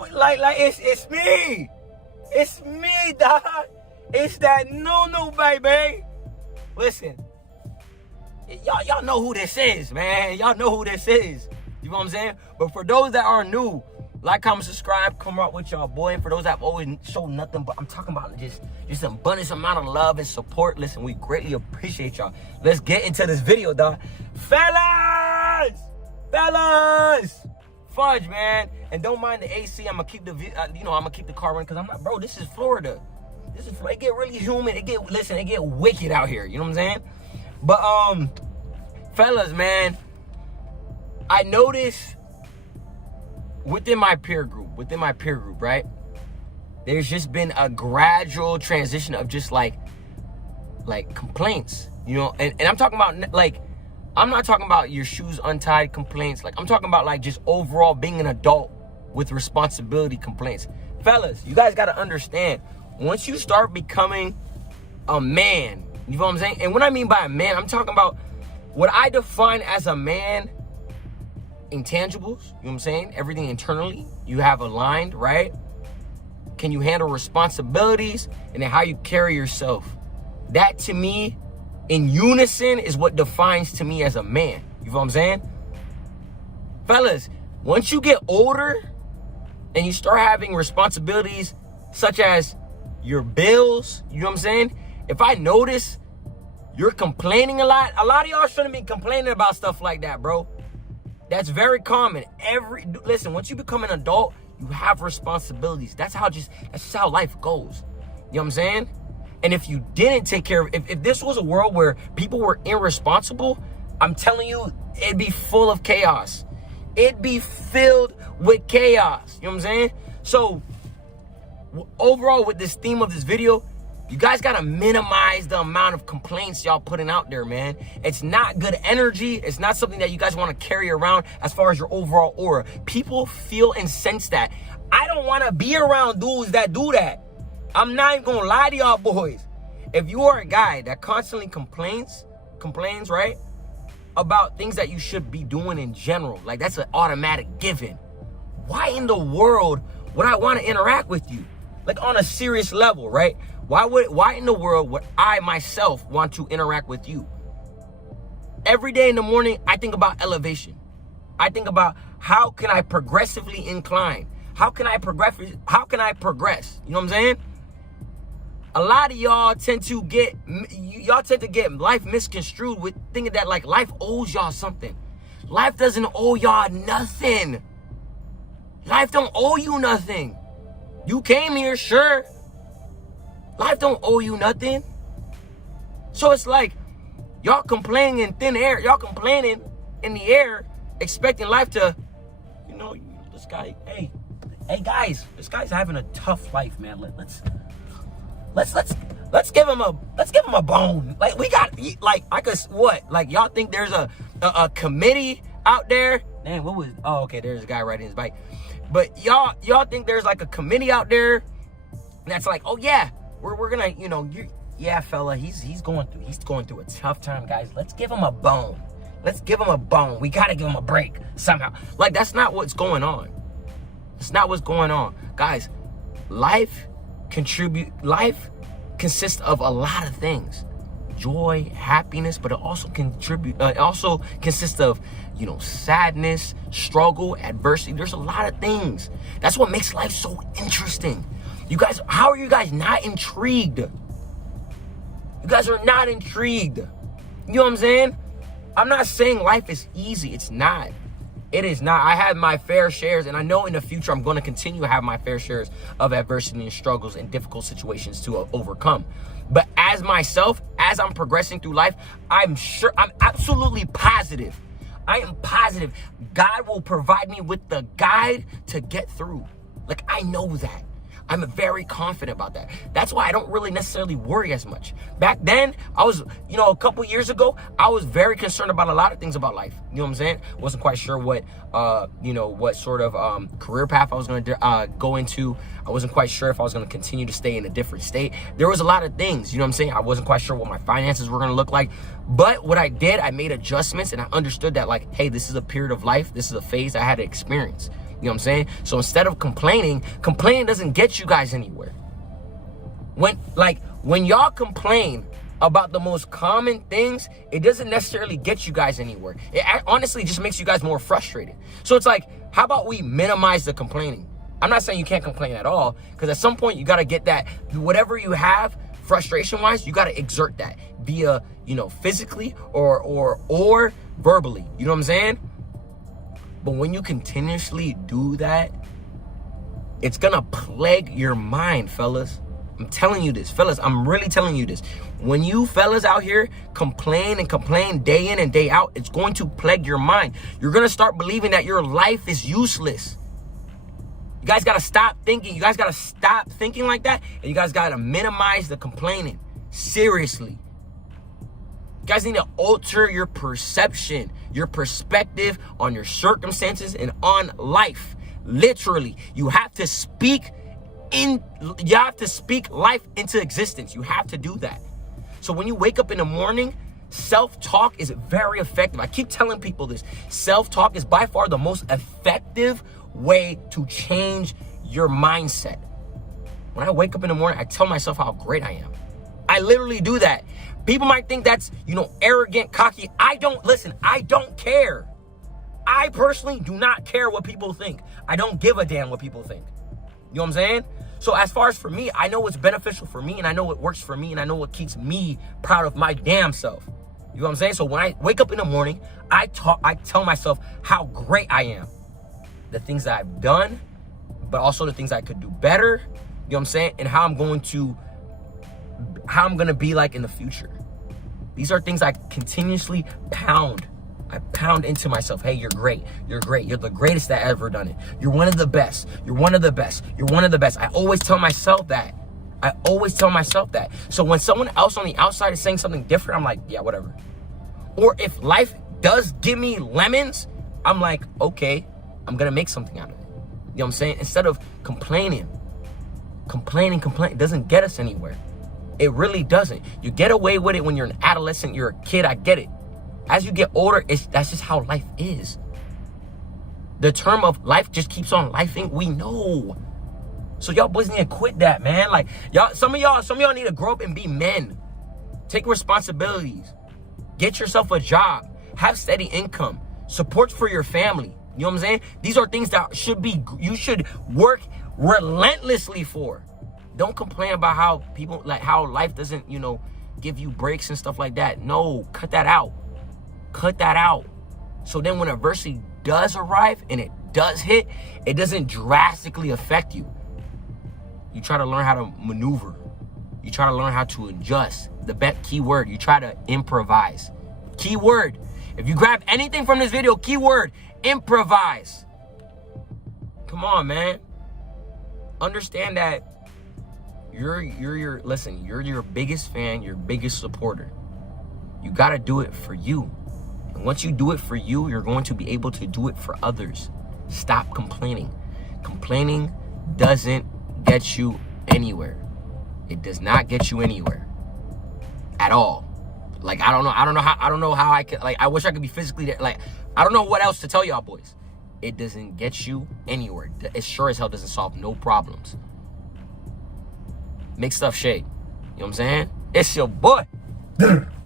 it's me. It's me, dog. It's that no, baby. Listen, y'all know who this is, man. Y'all know who this is. You know what I'm saying? But for those that are new, like, comment, subscribe, come out with y'all, boy. And for those that have always shown nothing, but I'm talking about just an abundance amount of love and support. Listen, we greatly appreciate y'all. Let's get into this video, dog. Fellas, fudge, man. And don't mind the AC. I'm gonna keep the, I'm gonna keep the car running because I'm not, bro. This is Florida. It get really humid. It get wicked out here. You know what I'm saying? But fellas, man, I noticed within my peer group, right? There's just been a gradual transition of just like complaints, you know, and I'm talking about like, I'm not talking about your shoes untied complaints. Like, I'm talking about like just overall being an adult with responsibility complaints. Fellas, you guys got to understand, once you start becoming a man, you know what I'm saying? And what I mean by a man, I'm talking about what I define as a man. Intangibles, you know what I'm saying? Everything internally you have aligned, right? Can you handle responsibilities and then how you carry yourself? That to me, in unison, is what defines to me as a man. You know what I'm saying? Fellas, once you get older and you start having responsibilities such as your bills, you know what I'm saying? If I notice you're complaining a lot of y'all shouldn't be complaining about stuff like that, bro. That's very common. Listen, once you become an adult, you have responsibilities. That's just how life goes. You know what I'm saying? And if you didn't take care of, if this was a world where people were irresponsible, I'm telling you, it'd be full of chaos. It'd be filled with chaos. You know what I'm saying? So overall, with this theme of this video, you guys got to minimize the amount of complaints y'all putting out there, man. It's not good energy. It's not something that you guys want to carry around as far as your overall aura. People feel and sense that. I don't want to be around dudes that do that. I'm not even going to lie to y'all boys. If you are a guy that constantly complains, right, about things that you should be doing in general, like that's an automatic given, why in the world would I want to interact with you? Like on a serious level, right? Why in the world would I myself want to interact with you? Every day in the morning, I think about elevation. I think about how can I progressively incline? How can I progress? You know what I'm saying? A lot of y'all tend to get life misconstrued with thinking that like life owes y'all something. Life doesn't owe y'all nothing. Life don't owe you nothing. You came here, sure. Life don't owe you nothing. So it's like y'all complaining in thin air. Y'all complaining in the air, expecting life to, you know, this guy. Hey guys, this guy's having a tough life, man. Let's give him a bone. Like we got, like I could what? Like y'all think there's a committee out there? Man, what was? Oh, okay. There's a guy riding his bike. But y'all think there's like a committee out there that's like, oh yeah. We're gonna, you know, yeah, fella, he's going through a tough time, guys. Let's give him a bone. We gotta give him a break somehow. Like that's not what's going on. It's not what's going on, guys. Life consists of a lot of things, joy, happiness, but it also consists of, you know, sadness, struggle, adversity. There's a lot of things. That's what makes life so interesting. You guys, how are you guys not intrigued? You guys are not intrigued. You know what I'm saying? I'm not saying life is easy. It's not. It is not. I have my fair shares, and I know in the future I'm going to continue to have my fair shares of adversity and struggles and difficult situations to overcome. But as myself, as I'm progressing through life, I'm absolutely positive. I am positive God will provide me with the guide to get through. Like, I know that. I'm very confident about that. That's why I don't really necessarily worry as much. Back then, I was, you know, a couple years ago, I was very concerned about a lot of things about life. You know what I'm saying? Wasn't quite sure what, what sort of career path I was going to go into. I wasn't quite sure if I was going to continue to stay in a different state. There was a lot of things, you know what I'm saying? I wasn't quite sure what my finances were going to look like. But what I did, I made adjustments, and I understood that, like, hey, this is a period of life. This is a phase I had to experience. You know what I'm saying? So instead of complaining doesn't get you guys anywhere. When y'all complain about the most common things, it doesn't necessarily get you guys anywhere. It honestly just makes you guys more frustrated. So it's like, how about we minimize the complaining? I'm not saying you can't complain at all, because at some point you got to get that, whatever you have frustration-wise, you got to exert that via, physically or verbally. You know what I'm saying? But when you continuously do that, it's going to plague your mind, fellas. I'm telling you this, fellas. I'm really telling you this. When you fellas out here complain day in and day out, it's going to plague your mind. You're going to start believing that your life is useless. You guys got to stop thinking. You guys got to stop thinking like that. And you guys got to minimize the complaining. Seriously. You guys need to alter your perception, your perspective on your circumstances and on life. Literally, you have to speak life into existence. You have to do that. So when you wake up in the morning, self-talk is very effective. I keep telling people this. Self-talk is by far the most effective way to change your mindset. When I wake up in the morning, I tell myself how great I am. I literally do that. People might think that's, arrogant, cocky. I don't care. I personally do not care what people think. I don't give a damn what people think. You know what I'm saying? So as far as for me, I know what's beneficial for me, and I know what works for me, and I know what keeps me proud of my damn self. You know what I'm saying? So when I wake up in the morning, I tell myself how great I am. The things that I've done, but also the things I could do better. You know what I'm saying? And how I'm going to be like in the future. These are things I continuously pound. I pound into myself. Hey, you're great. You're great. You're the greatest that ever done it. You're one of the best. You're one of the best. You're one of the best. I always tell myself that. So when someone else on the outside is saying something different, I'm like, yeah, whatever. Or if life does give me lemons, I'm like, okay, I'm going to make something out of it. You know what I'm saying? Instead of complaining, it doesn't get us anywhere. It really doesn't. You get away with it when you're an adolescent, you're a kid, I get it. As you get older, that's just how life is. The term of life just keeps on lifing. We know. So y'all boys need to quit that, man. Like some of y'all need to grow up and be men. Take responsibilities. Get yourself a job. Have steady income. Support for your family. You know what I'm saying? These are things that you should work relentlessly for. Don't complain about how life doesn't, give you breaks and stuff like that. No, cut that out. So then when adversity does arrive and it does hit, it doesn't drastically affect you. You try to learn how to maneuver. You try to learn how to adjust. The key word, you try to improvise. Key word. If you grab anything from this video, key word, improvise. Come on, man. Understand that you're your biggest fan, your biggest supporter. You got to do it for you. And once you do it for you, you're going to be able to do it for others. Stop complaining. Complaining doesn't get you anywhere. It does not get you anywhere at all. Like, I don't know how I could, I wish I could be physically there. I don't know what else to tell y'all boys. It doesn't get you anywhere. It sure as hell doesn't solve no problems. Make stuff shake. You know what I'm saying? It's your boy.